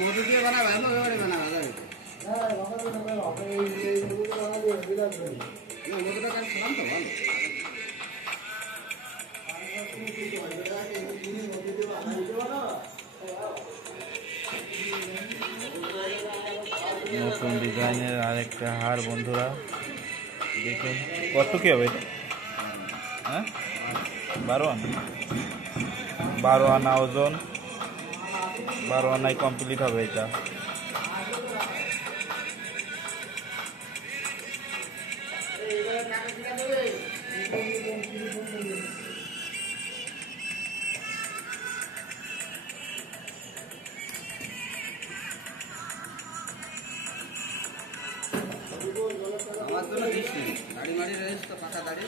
মধু দিয়ে বানাবে বানাবে মধুটা কাল খালাম তো ভালো নতুন ডিজাইনের আরেকটা হার বন্ধুরা দেখুন কত কি হবে এটা হ্যাঁ 12 আনা ওজন 12 আনায় কমপ্লিট হবে এটা আমার জন্য 20 মিনিট দাড়ি মাড়ি রয়েছে তো পাকা দাড়ি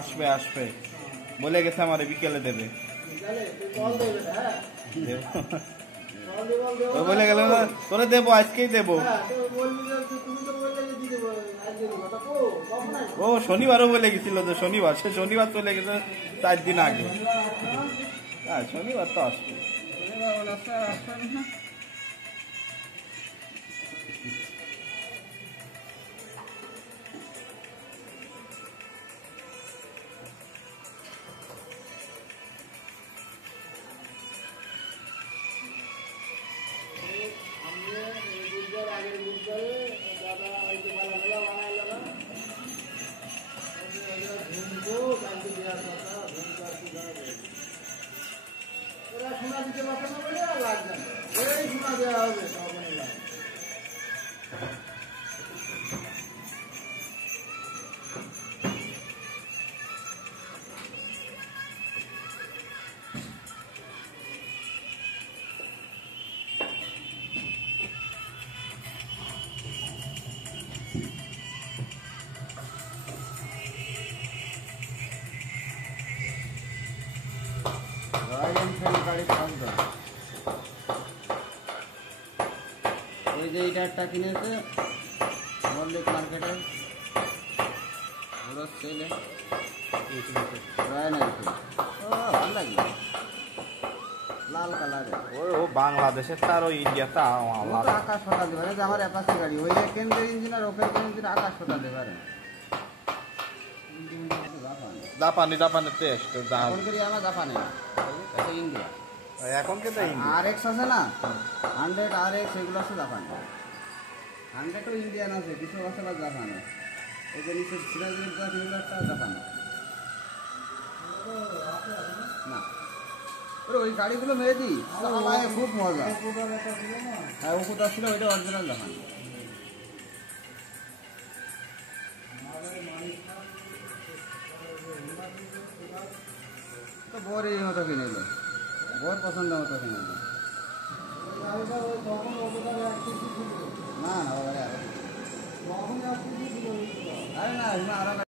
আসবে আসবে বলে গেছে আমার বিকেলে দেবে বলে গেল না তোরে দেবো আজকেই দেবো ও শনিবারও বলে গেছিল তো শনিবার সে শনিবার চলে গেছে 4 দিন আগে হ্যাঁ শনিবার তো আসবে শোনা দিতে পারছে না বলে আর লাগবে না এই শোনা দেওয়া হবে ওই যে এইটা একটা কিনেছে মল্লিক মার্কেটে ওরা সেলে রয়্যাল ভালো লাগে লাল কালারের ও বাংলাদেশের তার ওই ইন্ডিয়াতে আকাশ ফোটা দেবে না আমার অ্যাপাচি গাড়ি ওই কেন্দ্রের ইঞ্জিন আর ওপেন ইঞ্জিন আকাশ ফোটা দেবে না জাপানের টেস্ট দাম আমার জাপানে এটা ইন্ডিয়া এখন কিন্তু RX আছে না 100 RX এগুলো আছে জাপানে 100 ইন্ডিয়ান আছে কিছু আছে বা জাপানে এই যে নিচে সিরাজের জাপানে না ওই গাড়িগুলো মেয়েদি চালায় খুব মজা হ্যাঁ ও কোথাও ছিল ওইটা অরিজিনাল জাপান তো বর এই মতো কিনে নিল বর পছন্দ মতো কিনে নিল না না আরে না